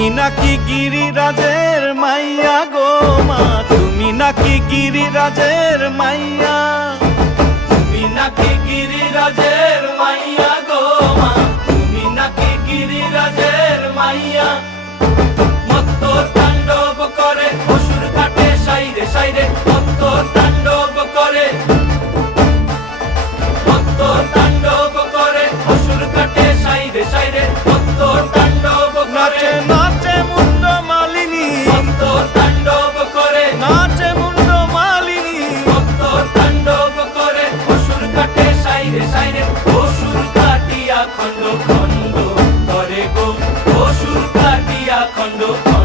তুমি নাকি গিরিরাজের মাইয়া গো মা, তুমি নাকি গিরিরাজের মাইয়া, তুমি নাকি গিরিরাজের মাইয়া গো মা, তুমি নাকি গিরিরাজের মাইয়া। মত্ত তাণ্ডব করে অসুর ঘাটে সাইরে সাইরে, মত্ত তাণ্ডব করে, মত্ত তাণ্ডব করে অসুর ঘাটে সাইরে সাইরে, মত্ত তাণ্ডব নাচে নাচে মুন্ড মালিনী, মত্ত তাণ্ডব করে নাচে মুন্ড মালিনী, মত্ত তাণ্ডব করে অসুর ঘাটে সাইরে সাইরে, অসুর কাটিয়া খণ্ড খণ্ড করে গো, অসুর কাটিয়া খণ্ড খণ্ড